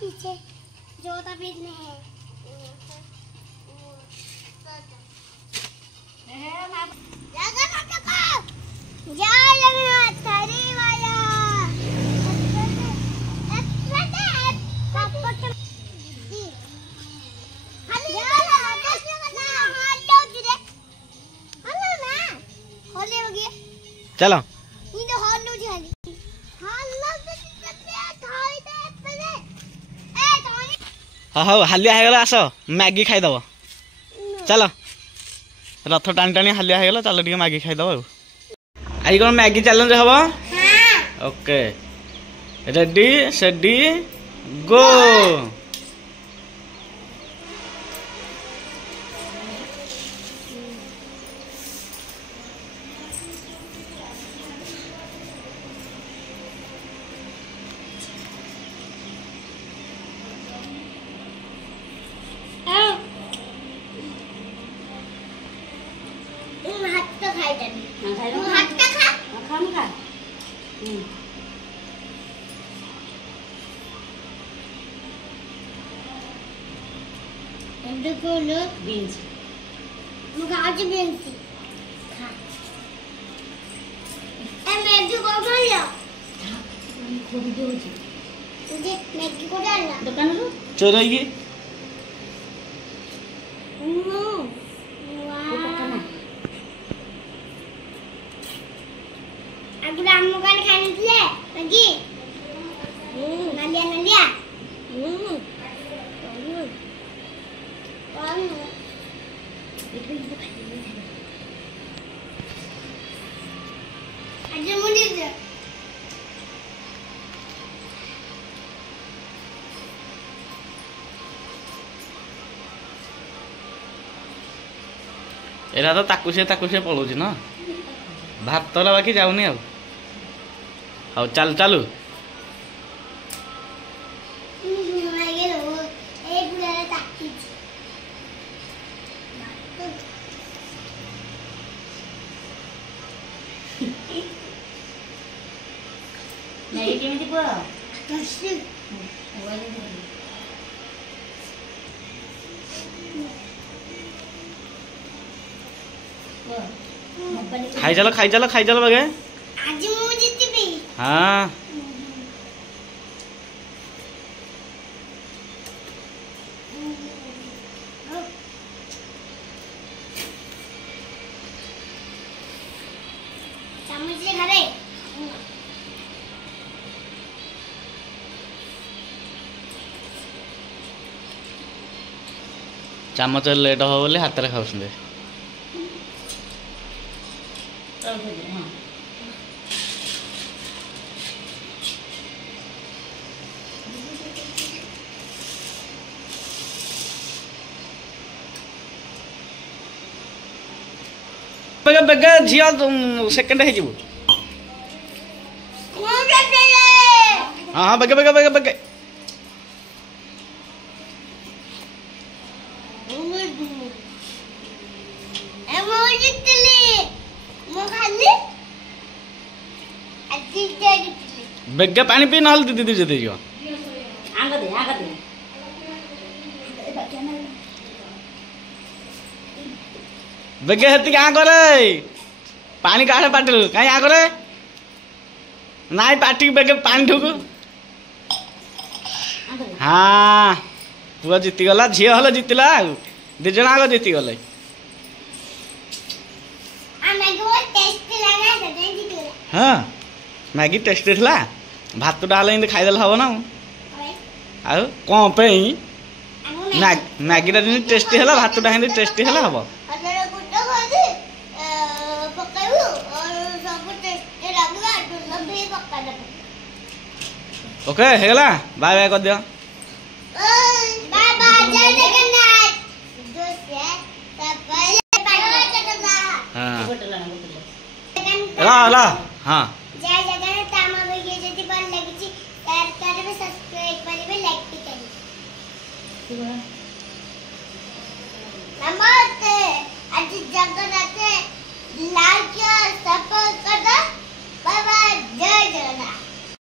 पीछे जो तभी नहीं चलो हाँ हालिया होगला आस मैगी खाईदब चल रथ टाणी टाणी हालिया होगला चल टे मैगी खाईदब आज कौन मैगी चैलेंज हम ओके रेडी सेडी गो बीन्स मुझे बीन्स खा मैगी को खाया खोल दो मुझे मैगी को डालना दुकान रो चोराइए अगर हम मुकान खाने के लिए मैगी नलिया नलिया एरा तो ताकू से पड़ोची ना भात तो बाकी जाऊनी आ चल चलू खाई चलो बगे आज मैं जीतबी हाँ चम्मच से खा रे चामच लेट हो बोले हाथ में खाऊं बेगे बेगे झिया सेकेंड है जीवु हाँ हाँ बेगे बेगे बेगे बेगे बेगे पानी पी ना दीदी दीदी दे जो बेगे हेती क्या करे पानी काढ़े पाटिलु कहीं आ करे नाई पाटी बेगे पानी ठुकु हाँ पुआ जीती गला झील हल जीतला दी जन आग जीती गले हाँ मैगी टेस्टी थला भात डाल खाईदे हम ना आउ कौन पे मैगी टेस्टी है भात टा टेस्टी है हम ओके हेगला बाय बाय कर दियो बाय बाय जय जगन्नाथ। ला हाँ जय जगन्नाथ आम वीडियो जति भल लगी शेयर करेंगे सब्सक्राइब करेंगे लाइक भी करेंगे नमस्ते आज जगन्नाथ लाइक और सपोर्ट कर दो बाय बाय जय जगन्नाथ।